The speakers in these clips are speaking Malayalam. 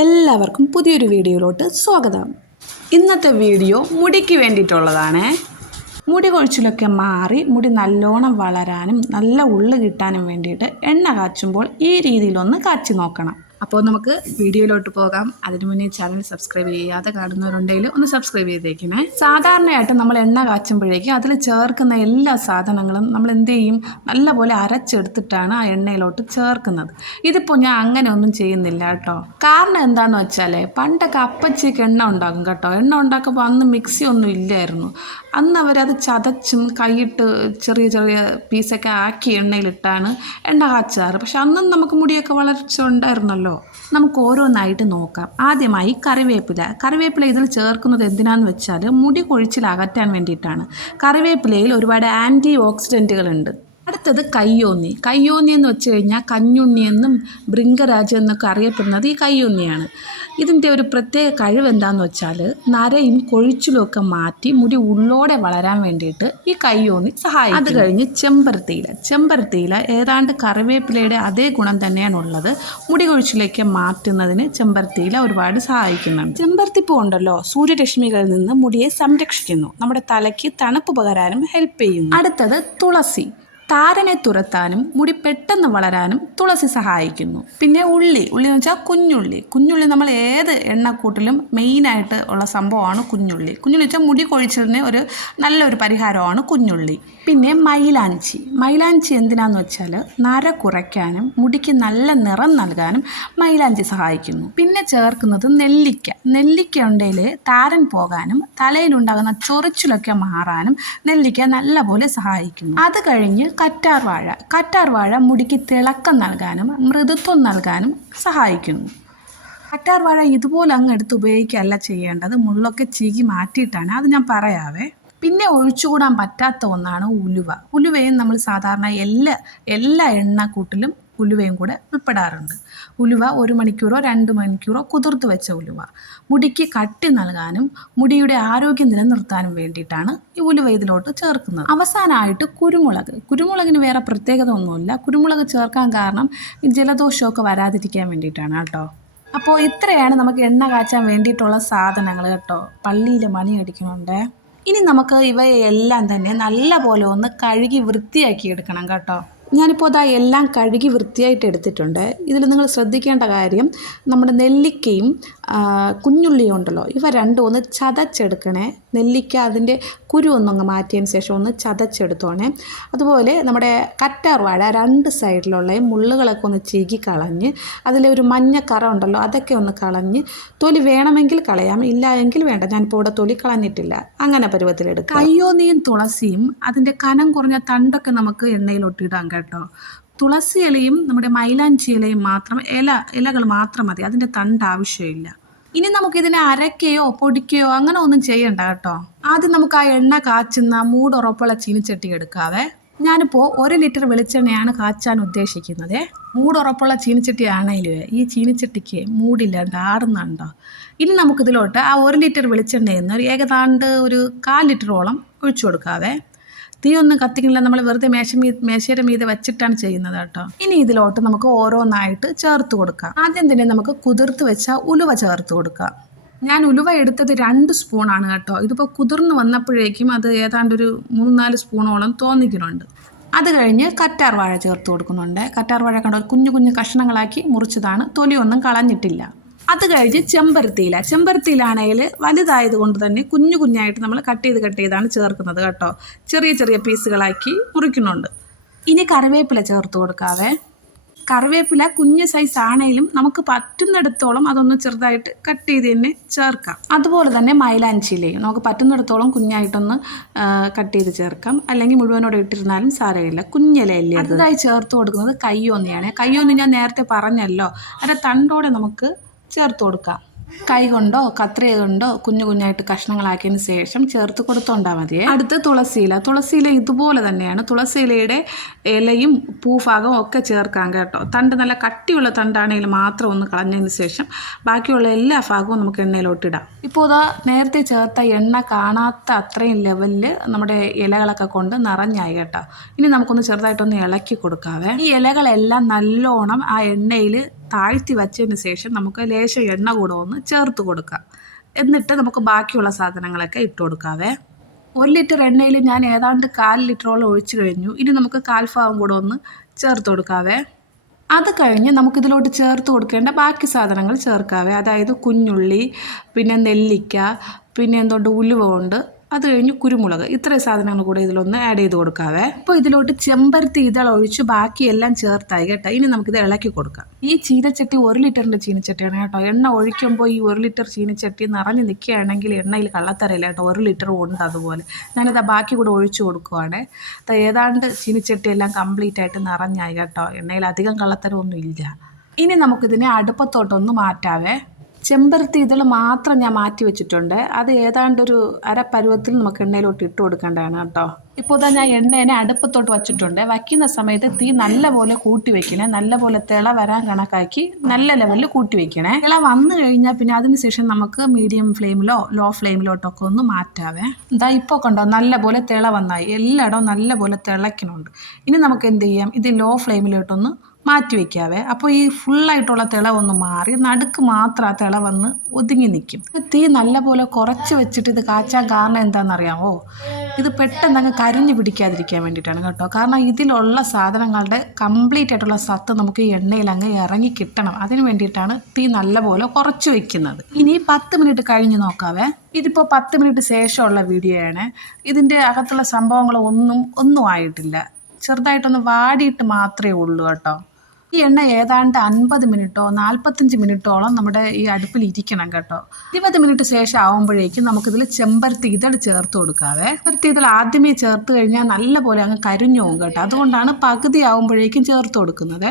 എല്ലാവർക്കും പുതിയൊരു വീഡിയോയിലോട്ട് സ്വാഗതം. ഇന്നത്തെ വീഡിയോ മുടിക്ക് വേണ്ടിയിട്ടുള്ളതാണ്. മുടി കൊഴിച്ചിലൊക്കെ മാറി മുടി നല്ലോണം വളരാനും നല്ല ഉള്ളു കിട്ടാനും വേണ്ടിയിട്ട് എണ്ണ കാച്ചുമ്പോൾ ഈ രീതിയിലൊന്ന് കാച്ചി നോക്കണം. അപ്പോൾ നമുക്ക് വീഡിയോയിലോട്ട് പോകാം. അതിനു മുന്നേ ചാനൽ സബ്സ്ക്രൈബ് ചെയ്യാതെ കാണുന്നവരുണ്ടെങ്കിൽ ഒന്ന് സബ്സ്ക്രൈബ് ചെയ്തേക്കണേ. സാധാരണയായിട്ട് നമ്മൾ എണ്ണ കാച്ചുമ്പോഴേക്കും അതിൽ ചേർക്കുന്ന എല്ലാ സാധനങ്ങളും നമ്മൾ എന്ത് ചെയ്യും, നല്ലപോലെ അരച്ചെടുത്തിട്ടാണ് ആ എണ്ണയിലോട്ട് ചേർക്കുന്നത്. ഇതിപ്പോൾ ഞാൻ അങ്ങനെ ഒന്നും ചെയ്യുന്നില്ല കേട്ടോ. കാരണം എന്താണെന്ന് വെച്ചാൽ പണ്ടൊക്കെ അപ്പച്ചിക്ക് എണ്ണ ഉണ്ടാക്കും കേട്ടോ. എണ്ണ ഉണ്ടാക്കുമ്പോൾ അന്ന് മിക്സി ഒന്നും ഇല്ലായിരുന്നു. അന്ന് അവരത് ചതച്ചും കൈയിട്ട് ചെറിയ ചെറിയ പീസൊക്കെ ആക്കി എണ്ണയിലിട്ടാണ് എണ്ണ കാച്ചാറ്. പക്ഷെ അന്നും നമുക്ക് മുടിയൊക്കെ വളർച്ച ഉണ്ടായിരുന്നല്ലോ. നമുക്ക് ഓരോന്നായിട്ട് നോക്കാം. ആദ്യമായി കറിവേപ്പില ഇതിൽ ചേർക്കുന്നത് എന്തിനാന്ന് വെച്ചാൽ മുടി കൊഴിച്ചിൽ അകറ്റാൻ വേണ്ടിയിട്ടാണ്. കറിവേപ്പിലയിൽ ഒരുപാട് ആൻറ്റി ഓക്സിഡൻറ്റുകളുണ്ട്. അടുത്തത് കയ്യോന്നി എന്ന് വെച്ച് കഴിഞ്ഞാൽ കഞ്ഞുണ്ണി എന്നും ഭൃംഗരാജ് എന്നൊക്കെ അറിയപ്പെടുന്നത് ഈ കയ്യോന്നിയാണ്. ഇതിൻ്റെ ഒരു പ്രത്യേക കഴിവ് എന്താണെന്ന് വെച്ചാൽ നരയും കൊഴിച്ചിലും ഒക്കെ മാറ്റി മുടി ഉള്ളോടെ വളരാൻ വേണ്ടിയിട്ട് ഈ കയ്യോന്നി സഹായിക്കും. അത് കഴിഞ്ഞ് ചെമ്പരത്തിയില ഏതാണ്ട് കറിവേപ്പിലയുടെ അതേ ഗുണം തന്നെയാണുള്ളത്. മുടി കൊഴിച്ചിലേക്ക് മാറ്റുന്നതിന് ചെമ്പരത്തിയില ഒരുപാട് സഹായിക്കുന്നുണ്ട്. ചെമ്പരത്തിപ്പൂ ഉണ്ടല്ലോ, സൂര്യരശ്മികളിൽ നിന്ന് മുടിയെ സംരക്ഷിക്കുന്നു. നമ്മുടെ തലയ്ക്ക് തണുപ്പ് പകരാനും ഹെൽപ്പ് ചെയ്യുന്നു. അടുത്തത് തുളസി. താരനെ തുരത്താനും മുടി പെട്ടെന്ന് വളരാനും തുളസി സഹായിക്കുന്നു. പിന്നെ ഉള്ളി എന്ന് വെച്ചാൽ കുഞ്ഞുള്ളി നമ്മൾ ഏത് എണ്ണക്കൂട്ടിലും മെയിനായിട്ട് ഉള്ള സംഭവമാണ് കുഞ്ഞുള്ളി വെച്ചാൽ മുടി കൊഴിച്ചിലിന് ഒരു നല്ലൊരു പരിഹാരമാണ് കുഞ്ഞുള്ളി. പിന്നെ മൈലാഞ്ചി എന്തിനാന്ന് വെച്ചാൽ നര കുറയ്ക്കാനും മുടിക്ക് നല്ല നിറം നൽകാനും മൈലാഞ്ചി സഹായിക്കുന്നു. പിന്നെ ചേർക്കുന്നത് നെല്ലിക്ക ഉണ്ടെങ്കിൽ താരൻ പോകാനും തലയിലുണ്ടാകുന്ന ചൊറിച്ചിലൊക്കെ മാറാനും നെല്ലിക്ക നല്ലപോലെ സഹായിക്കുന്നു. അത് കഴിഞ്ഞ് കറ്റാർവാഴ മുടിക്ക് തിളക്കം നൽകാനും മൃദുത്വം നൽകാനും സഹായിക്കുന്നു. കറ്റാർവാഴ ഇതുപോലെ അങ്ങ് എടുത്ത് ഉപയോഗിക്കുകയല്ല ചെയ്യേണ്ടത്, മുള്ളൊക്കെ ചീകി മാറ്റിയിട്ടാണ്. അത് ഞാൻ പറയാവേ. പിന്നെ ഒഴിച്ചുകൂടാൻ പറ്റാത്ത ഒന്നാണ് ഉലുവയും നമ്മൾ സാധാരണ എല്ലാ എണ്ണക്കൂട്ടിലും ഉലുവയും കൂടെ ഉൾപ്പെടാറുണ്ട്. ഉലുവ 1 മണിക്കൂറോ 2 മണിക്കൂറോ കുതിർത്ത് വെച്ച ഉലുവ മുടിക്ക് കട്ടി നൽകാനും മുടിയുടെ ആരോഗ്യം നിലനിർത്താനും വേണ്ടിയിട്ടാണ് ഈ ഉലുവ ഇതിലോട്ട് ചേർക്കുന്നത്. അവസാനമായിട്ട് കുരുമുളകിന് വേറെ പ്രത്യേകത ഒന്നുമില്ല. കുരുമുളക് ചേർക്കാൻ കാരണം ഈ ജലദോഷമൊക്കെ വരാതിരിക്കാൻ വേണ്ടിയിട്ടാണ് കേട്ടോ. അപ്പോൾ ഇത്രയാണ് നമുക്ക് എണ്ണ കാച്ചാൻ വേണ്ടിയിട്ടുള്ള സാധനങ്ങൾ കേട്ടോ. പള്ളിയിൽ മണി അടിക്കുന്നുണ്ട്. ഇനി നമുക്ക് ഇവയെല്ലാം തന്നെ നല്ല പോലെ ഒന്ന് കഴുകി വൃത്തിയാക്കി എടുക്കണം കേട്ടോ. ഞാനിപ്പോൾ എല്ലാം കഴുകി വൃത്തിയായിട്ട് എടുത്തിട്ടുണ്ട്. ഇതിൽ നിങ്ങൾ ശ്രദ്ധിക്കേണ്ട കാര്യം, നമ്മുടെ നെല്ലിക്കയും കുഞ്ഞുള്ളിയും ഉണ്ടല്ലോ, ഇവ രണ്ടും ഒന്ന് ചതച്ചെടുക്കണേ. നെല്ലിക്ക അതിൻ്റെ കുരു ഒന്നങ്ങ് മാറ്റിയതിന് ശേഷം ഒന്ന് ചതച്ചെടുത്തോണേ. അതുപോലെ നമ്മുടെ കറ്റാർവാഴ 2 സൈഡിലുള്ള മുള്ളുകളൊക്കെ ഒന്ന് ചീകി കളഞ്ഞ് അതിലെ ഒരു മഞ്ഞക്കറ ഉണ്ടല്ലോ അതൊക്കെ ഒന്ന് കളഞ്ഞ്, തൊലി വേണമെങ്കിൽ കളയാം, ഇല്ല എങ്കിൽ വേണ്ട. ഞാനിപ്പോൾ ഇവിടെ തൊലി കളഞ്ഞിട്ടില്ല. അങ്ങനെ പരുവത്തിലെടുക്കാം. കയ്യോന്നിയും തുളസിയും അതിൻ്റെ കനം കുറഞ്ഞ തണ്ടൊക്കെ നമുക്ക് എണ്ണയിലൊട്ടിടാം കേട്ടോ. തുളസി ഇലയും നമ്മുടെ മൈലാഞ്ചി ഇലയും മാത്രം ഇലകൾ മാത്രം മതി, അതിൻ്റെ തണ്ട് ആവശ്യമില്ല. ഇനി നമുക്കിതിനെ അരയ്ക്കുകയോ പൊടിക്കുകയോ അങ്ങനെ ഒന്നും ചെയ്യണ്ട കേട്ടോ. ആദ്യം നമുക്ക് ആ എണ്ണ കാച്ചുന്ന മൂടുറപ്പുള്ള ചീനിച്ചട്ടി എടുക്കാവേ. ഞാനിപ്പോൾ 1 ലിറ്റർ വെളിച്ചെണ്ണയാണ് കാച്ചാൻ ഉദ്ദേശിക്കുന്നത്. മൂടുറപ്പുള്ള ചീനിച്ചട്ടി ആണെങ്കിലും ഈ ചീനിച്ചട്ടിക്ക് മൂടില്ലാണ്ട് ആടുന്നുണ്ടോ. ഇനി നമുക്കിതിലോട്ട് ആ 1 ലിറ്റർ വെളിച്ചെണ്ണയിൽ നിന്ന് ഏകദാണ്ട് ഒരു 1/4 ലിറ്ററോളം ഒഴിച്ചു കൊടുക്കാവേ. തീ ഒന്നും കത്തിക്കുന്നില്ല, നമ്മൾ വെറുതെ മേശയുടെ മീതെ വെച്ചിട്ടാണ് ചെയ്യുന്നത് കേട്ടോ. ഇനി ഇതിലോട്ട് നമുക്ക് ഓരോന്നായിട്ട് ചേർത്ത് കൊടുക്കാം. ആദ്യം തന്നെ നമുക്ക് കുതിർത്ത് വെച്ച ഉലുവ ചേർത്ത് കൊടുക്കാം. ഞാൻ ഉലുവ എടുത്തത് 2 സ്പൂണാണ് കേട്ടോ. ഇതിപ്പോൾ കുതിർന്ന് വന്നപ്പോഴേക്കും അത് ഏതാണ്ട് ഒരു 3-4 സ്പൂണോളം തോന്നിക്കുന്നുണ്ട്. അത് കഴിഞ്ഞ് കറ്റാർവാഴ ചേർത്ത് കൊടുക്കുന്നുണ്ട്. കറ്റാർവാഴ കണ്ടോ, കുഞ്ഞു കഷ്ണങ്ങളാക്കി മുറിച്ചതാണ്, തൊലിയൊന്നും കളഞ്ഞിട്ടില്ല. അത് കഴിഞ്ഞ് ചെമ്പരത്തിയിലാണെങ്കിൽ വലുതായത് കൊണ്ട് തന്നെ കുഞ്ഞായിട്ട് നമ്മൾ കട്ട് ചെയ്താണ് ചേർക്കുന്നത് കേട്ടോ. ചെറിയ പീസുകളാക്കി മുറിക്കുന്നുണ്ട്. ഇനി കറിവേപ്പില ചേർത്ത് കൊടുക്കാവേ. കറിവേപ്പില കുഞ്ഞ് സൈസ് ആണെങ്കിലും നമുക്ക് പറ്റുന്നിടത്തോളം അതൊന്ന് ചെറുതായിട്ട് കട്ട് ചെയ്ത് തന്നെ ചേർക്കാം. അതുപോലെ തന്നെ മൈലാഞ്ചിയിലയും നമുക്ക് പറ്റുന്നിടത്തോളം കുഞ്ഞായിട്ടൊന്ന് കട്ട് ചെയ്ത് ചേർക്കാം, അല്ലെങ്കിൽ മുഴുവനോടെ ഇട്ടിരുന്നാലും സാരമില്ല. കുഞ്ഞിലയല്ലേ. അടുത്തതായി ചേർത്ത് കൊടുക്കുന്നത് കയ്യോന്നി ഞാൻ നേരത്തെ പറഞ്ഞല്ലോ, അതിൻ്റെ തണ്ടോടെ നമുക്ക് ചേർത്ത് കൊടുക്കാം. കൈ കൊണ്ടോ കത്രിക കൊണ്ടോ കുഞ്ഞായിട്ട് കഷ്ണങ്ങളാക്കിയതിന് ശേഷം ചേർത്ത് കൊടുത്തോണ്ടാൽ മതിയേ. അടുത്ത് തുളസിയില ഇതുപോലെ തന്നെയാണ്. തുളസിയിലയുടെ ഇലയും പൂഭാഗവും ഒക്കെ ചേർക്കാം കേട്ടോ. തണ്ട് നല്ല കട്ടിയുള്ള തണ്ടാണെങ്കിൽ മാത്രം ഒന്ന് കളഞ്ഞതിന് ശേഷം ബാക്കിയുള്ള എല്ലാ ഭാഗവും നമുക്ക് എണ്ണയിലോട്ടിടാം. ഇപ്പോൾ നേരത്തെ ചേർത്ത എണ്ണ കാണാത്ത അത്രയും ലെവലിൽ നമ്മുടെ ഇലകളൊക്കെ കൊണ്ട് നിറഞ്ഞായി കേട്ടോ. ഇനി നമുക്കൊന്ന് ചെറുതായിട്ടൊന്ന് ഇളക്കി കൊടുക്കാവേ. ഈ ഇലകളെല്ലാം നല്ലോണം ആ എണ്ണയിൽ താഴ്ത്തി വച്ചതിന് ശേഷം നമുക്ക് ലേശം എണ്ണ കൂടെ ഒന്ന് ചേർത്ത് കൊടുക്കാം. എന്നിട്ട് നമുക്ക് ബാക്കിയുള്ള സാധനങ്ങളൊക്കെ ഇട്ട് കൊടുക്കാവേ. 1 ലിറ്റർ എണ്ണയിൽ ഞാൻ ഏതാണ്ട് 1/4 ലിറ്ററോളം ഒഴിച്ച് കഴിഞ്ഞു. ഇനി നമുക്ക് 1/4 ഭാഗം കൂടെ ഒന്ന് ചേർത്ത് കൊടുക്കാവേ. അത് കഴിഞ്ഞ് നമുക്കിതിലോട്ട് ചേർത്ത് കൊടുക്കേണ്ട ബാക്കി സാധനങ്ങൾ ചേർക്കാവേ. അതായത് കുഞ്ഞുള്ളി, പിന്നെ നെല്ലിക്ക, പിന്നെ എന്തുകൊണ്ട് ഉലുവ ഉണ്ട്, അത് കഴിഞ്ഞ് കുരുമുളക്, ഇത്രയും സാധനങ്ങൾ കൂടെ ഇതിലൊന്ന് ആഡ് ചെയ്ത് കൊടുക്കാവേ. ഇപ്പോൾ ഇതിലോട്ട് ചെമ്പരത്തി ഇതൾ ഒഴിച്ച് ബാക്കിയെല്ലാം ചേർത്തായി കേട്ടോ. ഇനി നമുക്കിത് ഇളക്കി കൊടുക്കാം. ഈ ചീനച്ചട്ടി 1 ലിറ്ററിൻ്റെ ചീനച്ചട്ടിയാണ് കേട്ടോ. എണ്ണ ഒഴിക്കുമ്പോൾ ഈ 1 ലിറ്റർ ചീനച്ചട്ടി നിറഞ്ഞ് നിൽക്കുകയാണെങ്കിൽ എണ്ണയിൽ കള്ളത്തരയില്ല കേട്ടോ. 1 ലിറ്റർ ഉണ്ട് അതുപോലെ. ഞാനിത് ബാക്കി കൂടെ ഒഴിച്ച് കൊടുക്കുവാണ്. ഏതാണ്ട് ചീനച്ചട്ടി എല്ലാം കംപ്ലീറ്റ് ആയിട്ട് നിറഞ്ഞായി കേട്ടോ. എണ്ണയിൽ അധികം കള്ളത്തരമൊന്നും ഇല്ല. ഇനി നമുക്കിതിനെ അടുപ്പത്തോട്ടൊന്ന് മാറ്റാവേ. ചെമ്പരത്തി ഇതൾ മാത്രം ഞാൻ മാറ്റി വെച്ചിട്ടുണ്ട്. അത് ഏതാണ്ടൊരു അരപ്പരുവത്തിൽ നമുക്ക് എണ്ണയിലോട്ട് ഇട്ട് കൊടുക്കേണ്ടതാണ് കേട്ടോ. ഇപ്പോൾ ഇതാ ഞാൻ എണ്ണേനെ അടുപ്പത്തോട്ട് വച്ചിട്ടുണ്ട്. വയ്ക്കുന്ന സമയത്ത് തീ നല്ലപോലെ കൂട്ടി വെക്കണേ. നല്ലപോലെ തിള വരാൻ കണക്കാക്കി നല്ല ലെവലിൽ കൂട്ടി വെക്കണേ. തിള വന്നു കഴിഞ്ഞാൽ പിന്നെ അതിനുശേഷം നമുക്ക് മീഡിയം ഫ്ലെയിമിലോ ലോ ഫ്ലെയിമിലോട്ടൊക്കെ ഒന്ന് മാറ്റാവേ. ഇതാ ഇപ്പോൾ കണ്ടോ നല്ലപോലെ തിള വന്നായി. എല്ലായിടവും നല്ലപോലെ തിളയ്ക്കുന്നുണ്ട്. ഇനി നമുക്ക് എന്ത് ചെയ്യാം, ഇത് ലോ ഫ്ലെയിമിലോട്ടൊന്ന് മാറ്റി വയ്ക്കാവേ. അപ്പോൾ ഈ ഫുള്ളായിട്ടുള്ള തിള ഒന്ന് മാറി നടുക്ക് മാത്രം ആ തിള വന്ന് ഒതുങ്ങി നിൽക്കും. തീ നല്ലപോലെ കുറച്ച് വെച്ചിട്ട് ഇത് കാച്ചാൻ കാരണം എന്താണെന്നറിയാമോ? ഇത് പെട്ടെന്ന് അങ്ങ് കരിഞ്ഞു പിടിക്കാതിരിക്കാൻ വേണ്ടിയിട്ടാണ് കേട്ടോ. കാരണം ഇതിലുള്ള സാധനങ്ങളുടെ കംപ്ലീറ്റ് ആയിട്ടുള്ള സത്ത് നമുക്ക് ഈ എണ്ണയിൽ അങ്ങ് ഇറങ്ങി കിട്ടണം. അതിന് വേണ്ടിയിട്ടാണ് തീ നല്ലപോലെ കുറച്ച് വയ്ക്കുന്നത്. ഇനി 10 മിനിറ്റ് കഴിഞ്ഞ് നോക്കാവേ. ഇതിപ്പോൾ 10 മിനിറ്റ് ശേഷമുള്ള വീഡിയോ ആണ്. ഇതിൻ്റെ അകത്തുള്ള സംഭവങ്ങളൊന്നും ആയിട്ടില്ല. ചെറുതായിട്ടൊന്ന് വാടിയിട്ട് മാത്രമേ ഉള്ളൂ കേട്ടോ. ഈ എണ്ണ ഏതാണ്ട് 50 മിനിറ്റോ 45 മിനിറ്റോളം നമ്മുടെ ഈ അടുപ്പിൽ ഇരിക്കണം കേട്ടോ. 20 മിനിറ്റ് ശേഷം ആകുമ്പോഴേക്കും നമുക്കിതിൽ ചെമ്പരത്തി ഇതൾ ചേർത്ത് കൊടുക്കാവേ. ചെമ്പരത്തി ഇതൾ ആദ്യമേ ചേർത്ത് കഴിഞ്ഞാൽ നല്ലപോലെ അങ്ങ് കരിഞ്ഞു പോകും കേട്ടോ. അതുകൊണ്ടാണ് പകുതി ആകുമ്പോഴേക്കും ചേർത്ത് കൊടുക്കുന്നത്.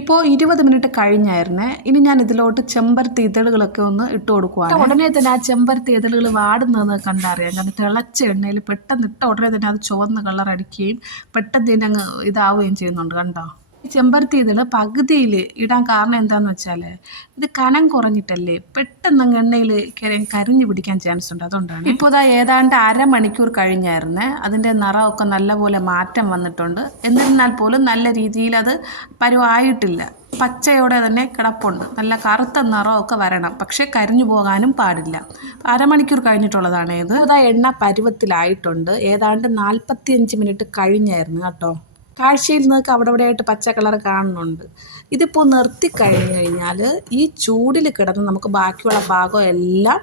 ഇപ്പോൾ 20 മിനിറ്റ് കഴിഞ്ഞായിരുന്നേ. ഇനി ഞാൻ ഇതിലോട്ട് ചെമ്പരത്തി ഇതളുകളൊക്കെ ഒന്ന് ഇട്ട് കൊടുക്കുവാണ്. ഉടനെ തന്നെ ആ ചെമ്പരത്തി ഇതളുകൾ വാടുന്നതെന്ന് കണ്ടറിയാം. കാരണം തിളച്ച എണ്ണയിൽ പെട്ടെന്ന് ഇട്ട ഉടനെ തന്നെ അത് ചുവന്ന കളർ അടിക്കുകയും പെട്ടെന്ന് തന്നെ അങ്ങ് ഇതാവുകയും ചെയ്യുന്നുണ്ട് കണ്ടോ. ഈ ചെമ്പരത്തി ഇതൾ പകുതിയിൽ ഇടാൻ കാരണം എന്താണെന്ന് വെച്ചാൽ ഇത് കനം കുറഞ്ഞിട്ടല്ലേ, പെട്ടെന്ന് അങ്ങ് എണ്ണയിൽ കരിഞ്ഞു പിടിക്കാൻ ചാൻസ് ഉണ്ട്. അതുകൊണ്ടാണ്. ഇപ്പോൾ ഇതാ ഏതാണ്ട് അരമണിക്കൂർ കഴിഞ്ഞായിരുന്നേ. അതിൻ്റെ നിറമൊക്കെ നല്ലപോലെ മാറ്റം വന്നിട്ടുണ്ട്. എന്നിരുന്നാൽ പോലും നല്ല രീതിയിൽ അത് പരുവായിട്ടില്ല. പച്ചയോടെ തന്നെ കിടപ്പുണ്ട്. നല്ല കറുത്ത നിറമൊക്കെ വരണം. പക്ഷേ കരിഞ്ഞു പോകാനും പാടില്ല. അരമണിക്കൂർ കഴിഞ്ഞിട്ടുള്ളതാണ് ഇത്. ഇതാ എണ്ണ പരുവത്തിലായിട്ടുണ്ട്. ഏതാണ്ട് 45 മിനിറ്റ് കഴിഞ്ഞായിരുന്നു കേട്ടോ. കാഴ്ചയിൽ നിങ്ങൾക്ക് അവിടെ ഇവിടെയായിട്ട് പച്ച കളർ കാണുന്നുണ്ട്. ഇതിപ്പോൾ നിർത്തി കഴിഞ്ഞ് കഴിഞ്ഞാൽ ഈ ചൂടിൽ കിടന്ന് നമുക്ക് ബാക്കിയുള്ള ഭാഗം എല്ലാം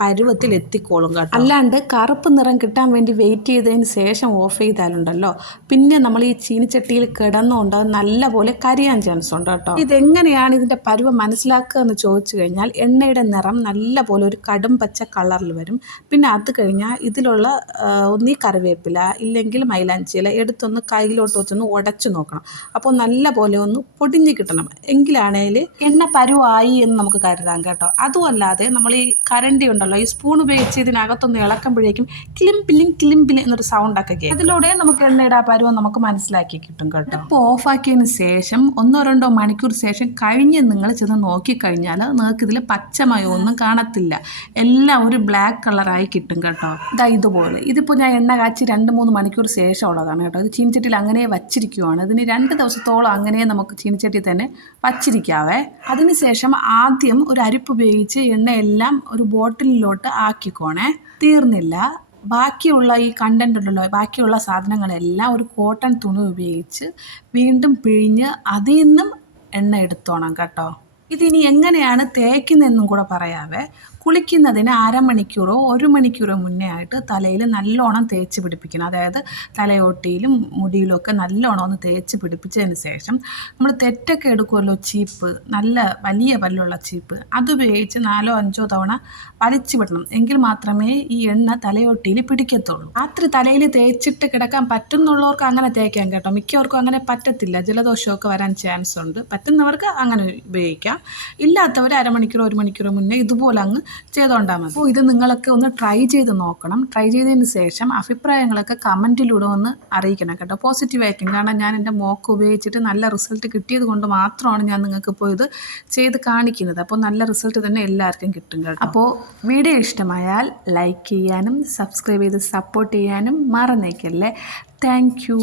പരുവത്തിൽ എത്തിക്കോളും കേട്ടോ. അല്ലാണ്ട് കറുപ്പ് നിറം കിട്ടാൻ വേണ്ടി വെയിറ്റ് ചെയ്തതിന് ശേഷം ഓഫ് ചെയ്താലുണ്ടല്ലോ പിന്നെ നമ്മൾ ഈ ചീനിച്ചട്ടിയിൽ കിടന്നുകൊണ്ട് അത് നല്ലപോലെ കരിയാൻ ചാൻസ് ഉണ്ട് കേട്ടോ. ഇതെങ്ങനെയാണ് ഇതിൻ്റെ പരുവം മനസ്സിലാക്കുക എന്ന് ചോദിച്ചു കഴിഞ്ഞാൽ എണ്ണയുടെ നിറം നല്ലപോലെ ഒരു കടും പച്ച കളറിൽ വരും. പിന്നെ അത് കഴിഞ്ഞാൽ ഇതിലുള്ള ഒന്നീ കറിവേപ്പില ഇല്ലെങ്കിൽ മൈലാഞ്ചിയില എടുത്തൊന്ന് കയ്യിലോട്ട് വെച്ചൊന്ന് ഉടച്ചു നോക്കണം. അപ്പോൾ നല്ലപോലെ ഒന്ന് പൊടിഞ്ഞ് കിട്ടണം. എങ്കിലാണേൽ എണ്ണ പരുവായി എന്ന് നമുക്ക് കരുതാം കേട്ടോ. അതുമല്ലാതെ നമ്മൾ ഈ കരണ്ടി ഉണ്ടല്ലോ, ഈ സ്പൂൺ ഉപയോഗിച്ച് ഇതിനകത്തൊന്ന് ഇളക്കുമ്പോഴേക്കും കിളിമ്പിലും എന്നൊരു സൗണ്ടൊക്കെ കേൾക്കും. അതിലൂടെ നമുക്ക് എണ്ണയുടെ ആ പരുവം നമുക്ക് മനസ്സിലാക്കി കിട്ടും കേട്ടോ. ഇപ്പോൾ ഓഫാക്കിയതിന് ശേഷം 1-2 മണിക്കൂർ ശേഷം കഴിഞ്ഞ് നിങ്ങൾ ചെന്ന് നോക്കിക്കഴിഞ്ഞാൽ നിങ്ങൾക്ക് ഇതിൽ പച്ചമയമൊന്നും കാണത്തില്ല. എല്ലാം ഒരു ബ്ലാക്ക് കളറായി കിട്ടും കേട്ടോ. ഇതാ ഇതുപോലെ. ഇതിപ്പോൾ ഞാൻ എണ്ണ കാച്ചി 2-3 മണിക്കൂർ ശേഷം ഉള്ളതാണ് കേട്ടോ. ഇത് ചീനിച്ചട്ടിയിൽ അങ്ങനെ വച്ചിരിക്കുവാണ്. ഇതിന് 2 ദിവസത്തോളം അങ്ങനെ നമുക്ക് ചീനിച്ചട്ടി തന്നെ വച്ചിരിക്കാവേ. അതിനുശേഷം ആദ്യം ഒരു അരിപ്പ് ഉപയോഗിച്ച് എണ്ണയെല്ലാം ഒരു ബോട്ടിലിലോട്ട് ആക്കിക്കോണേ. തീർന്നില്ല. ബാക്കിയുള്ള ഈ കണ്ടന്റ് ഉണ്ടല്ലോ, ബാക്കിയുള്ള സാധനങ്ങളെല്ലാം ഒരു കോട്ടൺ തുണി ഉപയോഗിച്ച് വീണ്ടും പിഴിഞ്ഞ് അതിൽ നിന്നും എണ്ണ എടുത്തോണം കേട്ടോ. ഇതിനി എങ്ങനെയാണ് തേക്കുന്നതെന്നും കൂടെ പറയാവേ. കുളിക്കുന്നതിന് 1/2 മണിക്കൂറോ 1 മണിക്കൂറോ മുന്നേ ആയിട്ട് തലയിൽ നല്ലോണം തേച്ച് പിടിപ്പിക്കണം. അതായത് തലയോട്ടിയിലും മുടിയിലും ഒക്കെ നല്ലോണം ഒന്ന് തേച്ച് പിടിപ്പിച്ചതിന് ശേഷം നമ്മൾ തെറ്റൊക്കെ എടുക്കുമല്ലോ, ചീപ്പ്, നല്ല വലിയ പല്ലുള്ള ചീപ്പ്, അതുപയോഗിച്ച് 4-5 തവണ വലിച്ചു വിടണം. എങ്കിൽ മാത്രമേ ഈ എണ്ണ തലയോട്ടിയിൽ പിടിക്കത്തുള്ളൂ. രാത്രി തലയിൽ തേച്ചിട്ട് കിടക്കാൻ പറ്റുന്നുള്ളവർക്ക് അങ്ങനെ തേക്കാം കേട്ടോ. മിക്കവർക്കും അങ്ങനെ പറ്റത്തില്ല. ജലദോഷമൊക്കെ വരാൻ ചാൻസ് ഉണ്ട്. പറ്റുന്നവർക്ക് അങ്ങനെ ഉപയോഗിക്കാം. ഇല്ലാത്തവർ 1/2 മണിക്കൂറോ 1 മണിക്കൂറോ മുന്നേ ഇതുപോലെ അങ്ങ് ചെയ്തുകൊണ്ടാൽ മതി. അപ്പോൾ ഇത് നിങ്ങളൊക്കെ ഒന്ന് ട്രൈ ചെയ്ത് നോക്കണം. ട്രൈ ചെയ്തതിന് ശേഷം അഭിപ്രായങ്ങളൊക്കെ കമൻറ്റിലൂടെ ഒന്ന് അറിയിക്കണം കേട്ടോ. പോസിറ്റീവായിരിക്കും. കാരണം ഞാൻ എൻ്റെ മോക്ക് ഉപയോഗിച്ചിട്ട് നല്ല റിസൾട്ട് കിട്ടിയത് കൊണ്ട് മാത്രമാണ് ഞാൻ നിങ്ങൾക്ക് ഇപ്പോൾ ഇത് ചെയ്ത് കാണിക്കുന്നത്. അപ്പോൾ നല്ല റിസൾട്ട് തന്നെ എല്ലാവർക്കും കിട്ടും കേട്ടോ. അപ്പോൾ വീഡിയോ ഇഷ്ടമായാൽ ലൈക്ക് ചെയ്യാനും സബ്സ്ക്രൈബ് ചെയ്ത് സപ്പോർട്ട് ചെയ്യാനും മറന്നേക്കല്ലേ. Thank you.